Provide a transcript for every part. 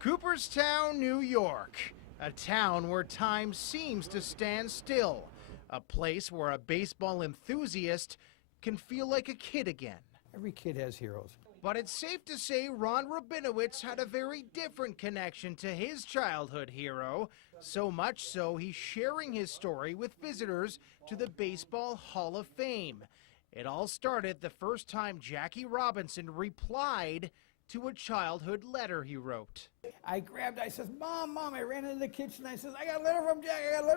Cooperstown, New York, a town where time seems to stand still, a place where a baseball enthusiast can feel like a kid again. Every kid has heroes. But it's safe to say Ron Rabinovitz had a very different connection to his childhood hero, so much so he's sharing his story with visitors to the Baseball Hall of Fame. It all started the first time Jackie Robinson replied to a childhood letter he wrote. I says, Mom, I ran into the kitchen. I says, I got a letter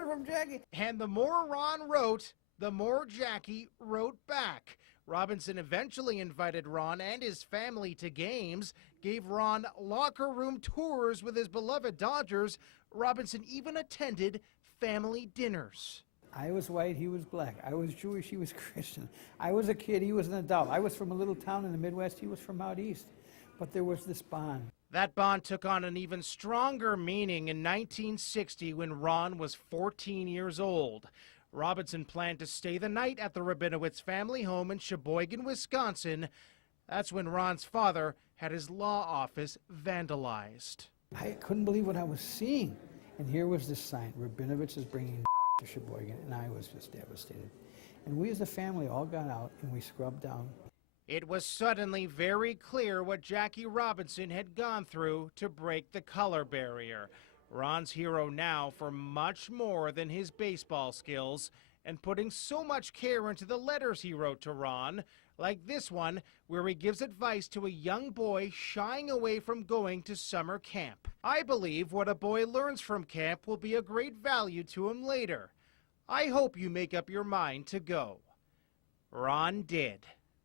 from Jackie, And the more Ron wrote, the more Jackie wrote back. Robinson eventually invited Ron and his family to games, gave Ron locker room tours with his beloved Dodgers. Robinson even attended family dinners. I was white, he was black. I was Jewish, he was Christian. I was a kid, he was an adult. I was from a little town in the Midwest, he was from out east. But there was this bond. That bond took on an even stronger meaning in 1960 when Ron was 14 years old. Robinson planned to stay the night at the Rabinovitz family home in Sheboygan, Wisconsin. That's when Ron's father had his law office vandalized. I couldn't believe what I was seeing. And here was this sign, Rabinovitz is bringing to Sheboygan, and I was just devastated. And we as a family all got out and we scrubbed down. It was suddenly very clear what Jackie Robinson had gone through to break the color barrier. Ron's hero now for much more than his baseball skills, and putting so much care into the letters he wrote to Ron, like this one where he gives advice to a young boy shying away from going to summer camp. I believe what a boy learns from camp will be a great value to him later. I hope you make up your mind to go. Ron did,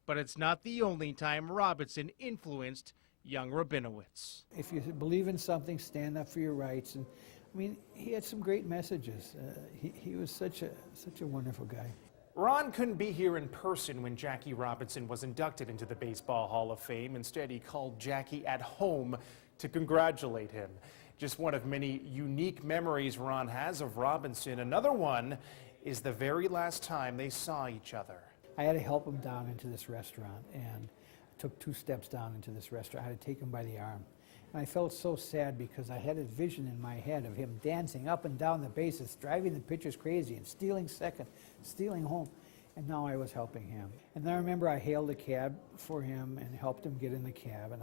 but it's not the only time Robinson influenced young Rabinovitz. If you believe in something, stand up for your rights. And I mean, he had some great messages. He was such a wonderful guy. Ron couldn't be here in person when Jackie Robinson was inducted into the Baseball Hall of Fame. Instead, he called Jackie at home to congratulate him. Just one of many unique memories Ron has of Robinson. Another one is the very last time they saw each other. I had to help him down into this restaurant, and took 2 steps down into this restaurant. I had to take him by the arm. And I felt so sad because I had a vision in my head of him dancing up and down the bases, driving the pitchers crazy and stealing second, stealing home. And now I was helping him. And then I remember I hailed a cab for him and helped him get in the cab. And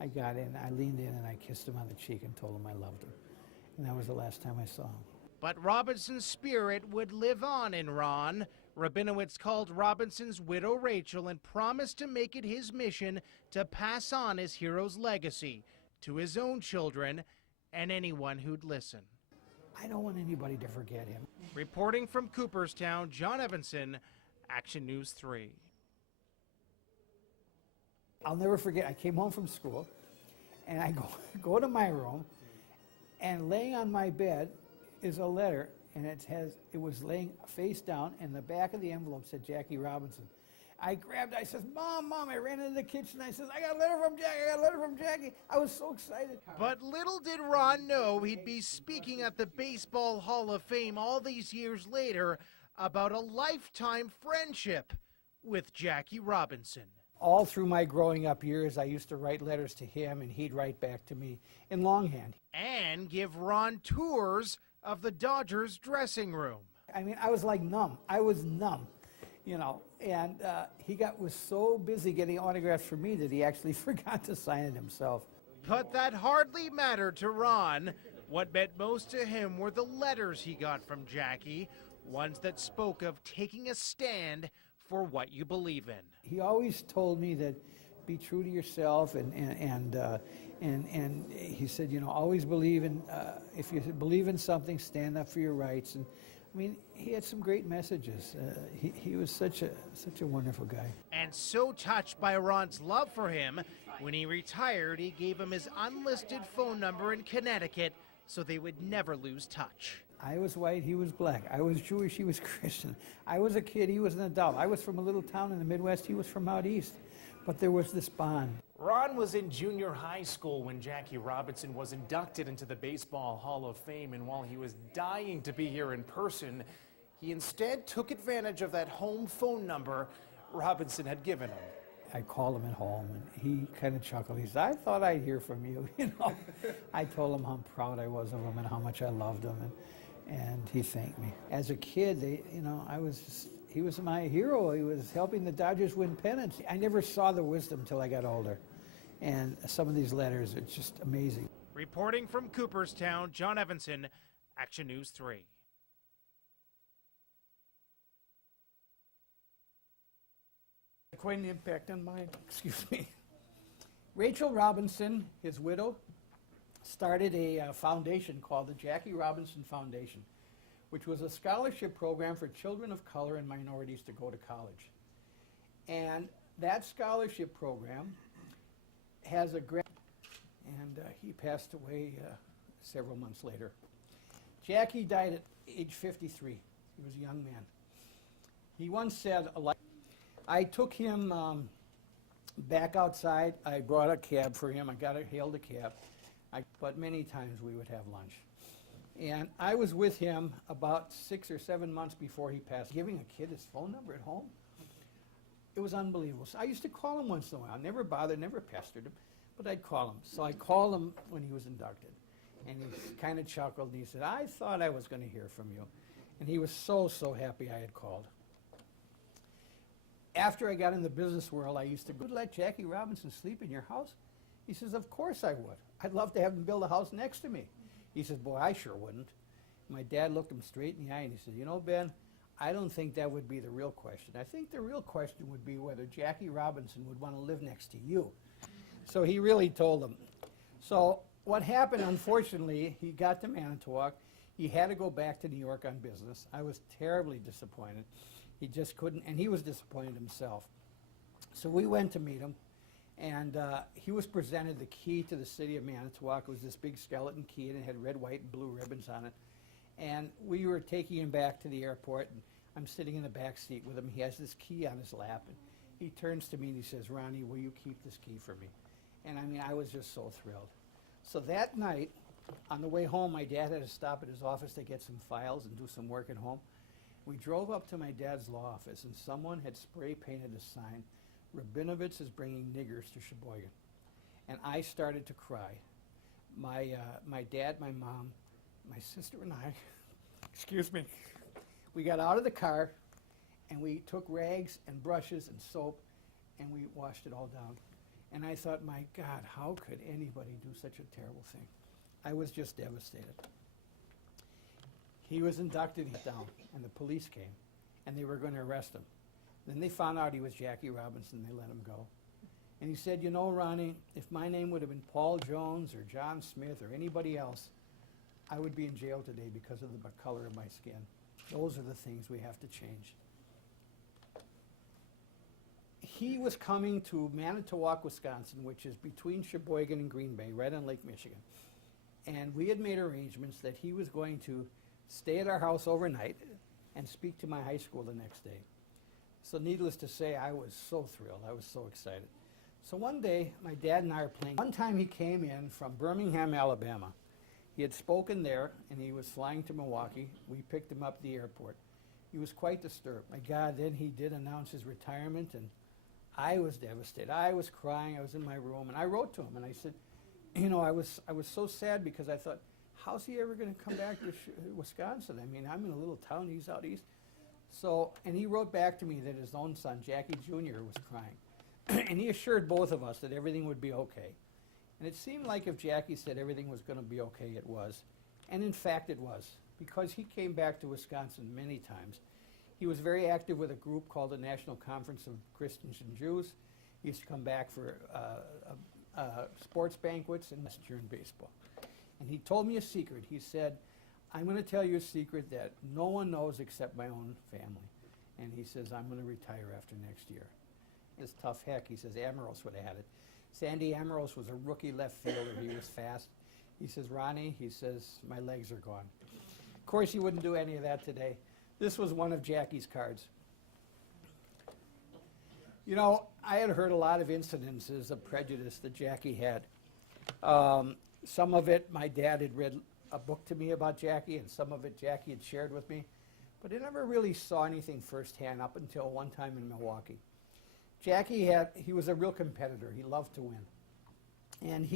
I got in, I leaned in and I kissed him on the cheek and told him I loved him. And that was the last time I saw him. But Robinson's spirit would live on in Ron. Rabinovitz called Robinson's widow Rachel and promised to make it his mission to pass on his hero's legacy to his own children and anyone who'd listen. I don't want anybody to forget him. Reporting from Cooperstown, John Evanson, Action News 3. I'll never forget, I came home from school and I go to my room, and laying on my bed is a letter, and it was laying face down, and the back of the envelope said Jackie Robinson. I says, Mom, I ran into the kitchen. I says, I got a letter from Jackie. I was so excited. But little did Ron know he'd be speaking at the Baseball Hall of Fame all these years later about a lifetime friendship with Jackie Robinson. All through my growing up years, I used to write letters to him, and he'd write back to me in longhand. And give Ron tours of the Dodgers dressing room. I mean, I was like numb. I was numb, you know. And he was so busy getting autographs for me that he actually forgot to sign it himself. But that hardly mattered to Ron. What meant most to him were the letters he got from Jackie, ones that spoke of taking a stand for what you believe in. He always told me that be true to yourself, and he said, you know, always believe in, if you believe in something, stand up for your rights. And I mean, he had some great messages. He was such a wonderful guy. And so touched by Ron's love for him, when he retired, he gave him his unlisted phone number in Connecticut so they would never lose touch. I was white, he was black. I was Jewish, he was Christian. I was a kid, he was an adult. I was from a little town in the Midwest, he was from out east. But there was this bond. Ron was in junior high school when Jackie Robinson was inducted into the Baseball Hall of Fame, and while he was dying to be here in person, he instead took advantage of that home phone number Robinson had given him. I called him at home, and he kind of chuckled. He said, I thought I'd hear from you, you know. I told him how proud I was of him and how much I loved him, and he thanked me. As a kid, he was my hero. He was helping the Dodgers win pennants. I never saw the wisdom until I got older, and some of these letters are just amazing. Reporting from Cooperstown, John Evanson, Action News 3. Quite an impact on mine, excuse me. Rachel Robinson, his widow, started a foundation called the Jackie Robinson Foundation, which was a scholarship program for children of color and minorities to go to college. And that scholarship program has a grant, and he passed away several months later. Jackie died at age 53. He was a young man. He once said, I took him back outside. I brought a cab for him. Hailed a cab. But many times we would have lunch. And I was with him about 6 or 7 months before he passed, giving a kid his phone number at home. It was unbelievable. So I used to call him once in a while. Never bothered, never pestered him, but I'd call him. So I called him when he was inducted. And he kind of chuckled and he said, I thought I was going to hear from you. And he was so, so happy I had called. After I got in the business world, I used to go, let Jackie Robinson sleep in your house? He says, of course I would. I'd love to have him build a house next to me. He says, boy, I sure wouldn't. My dad looked him straight in the eye and he said, you know, Ben, I don't think that would be the real question. I think the real question would be whether Jackie Robinson would want to live next to you. So he really told him. So what happened, unfortunately, he got to Manitowoc. He had to go back to New York on business. I was terribly disappointed. He just couldn't, and he was disappointed himself. So we went to meet him, and he was presented the key to the city of Manitowoc. It was this big skeleton key, and it had red, white, and blue ribbons on it. And we were taking him back to the airport, and I'm sitting in the back seat with him. He has this key on his lap, and he turns to me and he says, Ronnie, will you keep this key for me? And I mean, I was just so thrilled. So that night, on the way home, my dad had to stop at his office to get some files and do some work at home. We drove up to my dad's law office, and someone had spray painted a sign, Rabinovitz is bringing niggers to Sheboygan. And I started to cry. My dad, my mom, my sister and I, excuse me, we got out of the car, and we took rags and brushes and soap, and we washed it all down. And I thought, my God, how could anybody do such a terrible thing? I was just devastated. He was inducted down, and the police came, and they were going to arrest him. Then they found out he was Jackie Robinson. They let him go. And he said, you know, Ronnie, if my name would have been Paul Jones or John Smith or anybody else, I would be in jail today because of the color of my skin. Those are the things we have to change. He was coming to Manitowoc, Wisconsin, which is between Sheboygan and Green Bay, right on Lake Michigan. And we had made arrangements that he was going to stay at our house overnight and speak to my high school the next day. So needless to say, I was so thrilled. I was so excited. So one day, my dad and I are playing. One time he came in from Birmingham, Alabama. He had spoken there, and he was flying to Milwaukee. We picked him up at the airport. He was quite disturbed. My God, then he did announce his retirement, and I was devastated. I was crying. I was in my room, and I wrote to him, and I said, you know, I was so sad because I thought, how's he ever going to come back to Wisconsin? I mean, I'm in a little town. He's out east. So, and he wrote back to me that his own son, Jackie Jr., was crying. And he assured both of us that everything would be okay. And it seemed like if Jackie said everything was going to be okay, it was. And in fact, it was. Because he came back to Wisconsin many times. He was very active with a group called the National Conference of Christians and Jews. He used to come back for sports banquets and messenger in baseball. And he told me a secret. He said, I'm going to tell you a secret that no one knows except my own family. And he says, I'm going to retire after next year. It's tough heck. He says, Amoros would have had it. Sandy Amoros was a rookie left fielder. He was fast. He says, Ronnie, he says, my legs are gone. Of course, he wouldn't do any of that today. This was one of Jackie's cards. You know, I had heard a lot of incidences of prejudice that Jackie had. Some of it, my dad had read a book to me about Jackie, and some of it Jackie had shared with me. But I never really saw anything firsthand up until one time in Milwaukee. he was a real competitor. He loved to win. And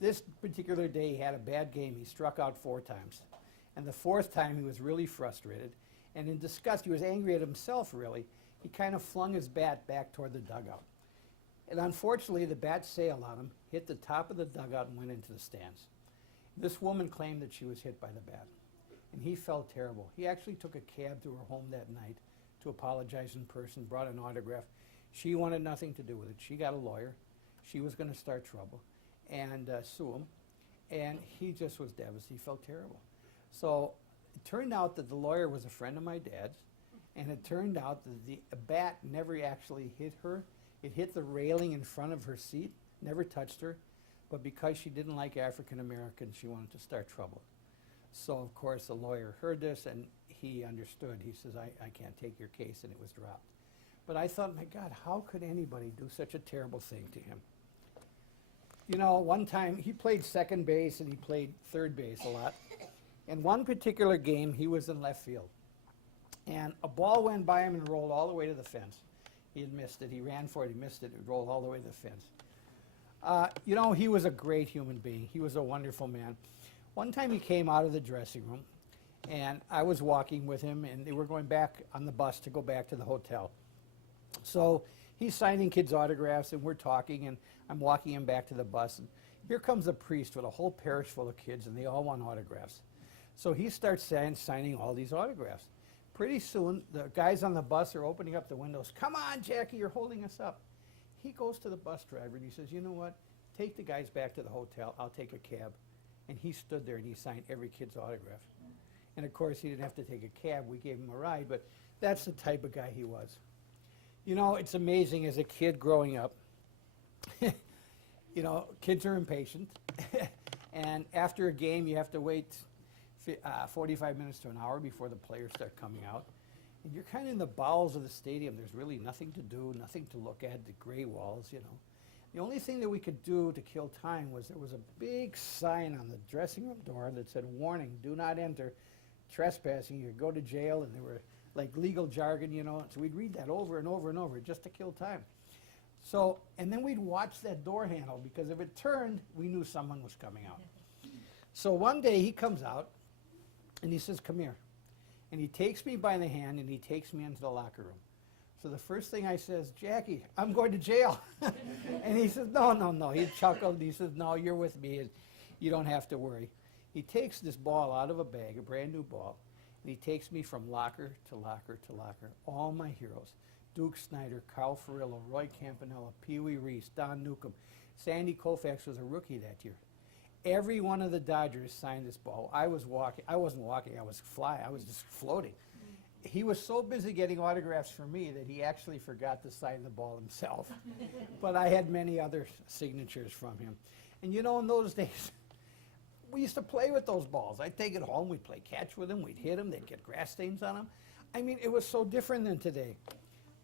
this particular day, he had a bad game. He struck out 4 times. And the 4th time, he was really frustrated. And in disgust, he was angry at himself, really. He kind of flung his bat back toward the dugout. And unfortunately, the bat sailed on him, hit the top of the dugout, and went into the stands. This woman claimed that she was hit by the bat. And he felt terrible. He actually took a cab to her home that night to apologize in person, brought an autograph. She wanted nothing to do with it. She got a lawyer. She was going to start trouble and sue him. And he just was devastated. He felt terrible. So it turned out that the lawyer was a friend of my dad's, and it turned out that the bat never actually hit her. It hit the railing in front of her seat, never touched her, but because she didn't like African Americans, she wanted to start trouble. So, of course, the lawyer heard this, and he understood. He says, I can't take your case, and it was dropped. But I thought, my God, how could anybody do such a terrible thing to him? You know, one time, he played second base, and he played third base a lot. In one particular game, he was in left field. And a ball went by him and rolled all the way to the fence. He had missed it. He ran for it. He missed it. It rolled all the way to the fence. You know, he was a great human being. He was a wonderful man. One time he came out of the dressing room, and I was walking with him, and they were going back on the bus to go back to the hotel. So he's signing kids' autographs, and we're talking, and I'm walking him back to the bus. And here comes a priest with a whole parish full of kids, and they all want autographs. So he starts signing all these autographs. Pretty soon, the guys on the bus are opening up the windows. Come on, Jackie, you're holding us up. He goes to the bus driver, and he says, you know what? Take the guys back to the hotel. I'll take a cab. And he stood there, and he signed every kid's autograph. And, of course, he didn't have to take a cab. We gave him a ride, but that's the type of guy he was. You know, it's amazing as a kid growing up. You know, kids are impatient. And after a game, you have to wait 45 minutes to an hour before the players start coming out. And you're kind of in the bowels of the stadium. There's really nothing to do, nothing to look at, the gray walls, you know. The only thing that we could do to kill time was there was a big sign on the dressing room door that said, warning, do not enter, trespassing, you go to jail, and there were like legal jargon, you know. So we'd read that over and over and over just to kill time. So, and then we'd watch that door handle, because if it turned, we knew someone was coming out. So one day he comes out, and he says, come here. And he takes me by the hand, and he takes me into the locker room. So the first thing I says, Jackie, I'm going to jail. And he says, no, no, no. He chuckled, and he says, no, you're with me, and you don't have to worry. He takes this ball out of a bag, a brand new ball, and he takes me from locker to locker to locker. All my heroes, Duke Snyder, Carl Furillo, Roy Campanella, Pee Wee Reese, Don Newcomb. Sandy Koufax was a rookie that year. Every one of the Dodgers signed this ball. I wasn't walking, I was flying, I was just floating. He was so busy getting autographs for me that he actually forgot to sign the ball himself. But I had many other signatures from him. And you know, in those days, we used to play with those balls. I'd take it home, we'd play catch with them, we'd hit them, they'd get grass stains on them. I mean, it was so different than today.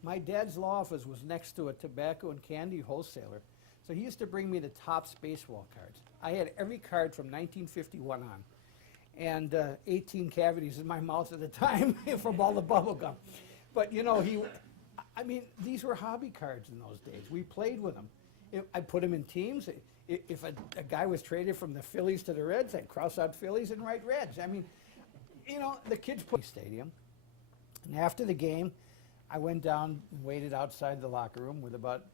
My dad's law office was next to a tobacco and candy wholesaler. So he used to bring me the Topps baseball cards. I had every card from 1951 on. And 18 cavities in my mouth at the time from all the bubble gum. But you know, I mean, these were hobby cards in those days. We played with them. I put them in teams. If a guy was traded from the Phillies to the Reds, I'd cross out Phillies and write Reds. I mean, you know, the kids put stadium. And after the game, I went down and waited outside the locker room with about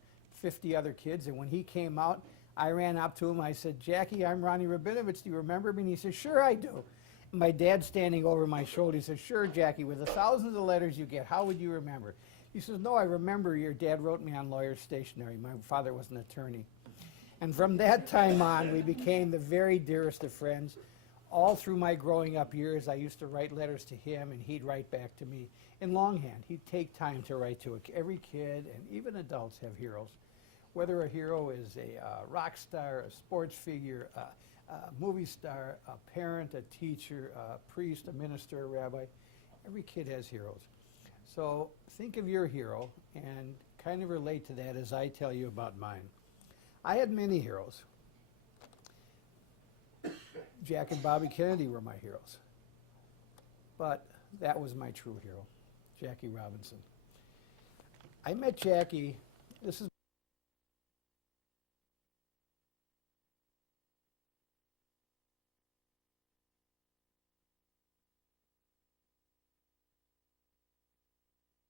50 other kids. And when he came out, I ran up to him. I said, Jackie, I'm Ronnie Rabinovitz. Do you remember me? And he said, sure, I do. And my dad standing over my shoulder, he said, sure, Jackie, with the thousands of letters you get, how would you remember? He says, no, I remember your dad wrote me on lawyer's stationery. My father was an attorney. And from that time on, we became the very dearest of friends. All through my growing up years, I used to write letters to him, and he'd write back to me in longhand. He'd take time to write to every kid, and even adults have heroes. Whether a hero is a rock star, a sports figure, a movie star, a parent, a teacher, a priest, a minister, a rabbi, every kid has heroes. So think of your hero and kind of relate to that as I tell you about mine. I had many heroes. Jack and Bobby Kennedy were my heroes. But that was my true hero, Jackie Robinson. I met Jackie, this is